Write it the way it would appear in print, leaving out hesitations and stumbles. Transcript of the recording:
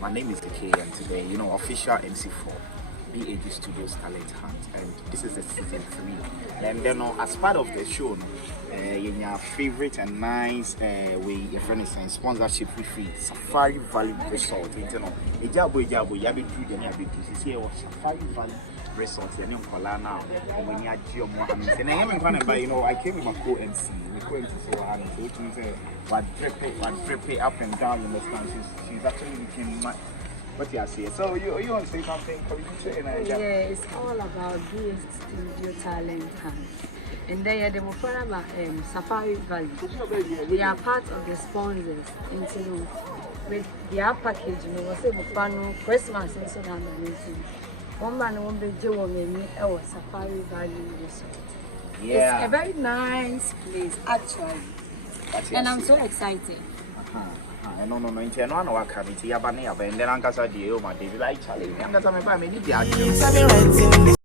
My name is DK, and today, official MC for BAG Studios Talent Hunt, and this is the season 3. And then, as part of the show, your favorite and nice way, your friend is saying sponsorship free Safari Valley Resort. You know, Ejabo, you have been through the neighborhood. This here was Safari Valley Resort. You know, Kola now. And when you are Gio Mohammed, and I haven't gone by, I came with my co-MC. So which means what drip it up and down in the stand. She's actually looking much. What you are saying? So you want to say something? Yeah, it's all about BAG Studio Talent Hunt. And then they will follow about Safari Valley. They are part of the sponsors. And with their package, we'll say for Christmas and so on. One man won't be doing me Safari Valley Resort. Yeah. It's a very nice place, actually. And I'm so excited. No, into no one can be here, but then I'm going to do my daily life challenge. I'm going to make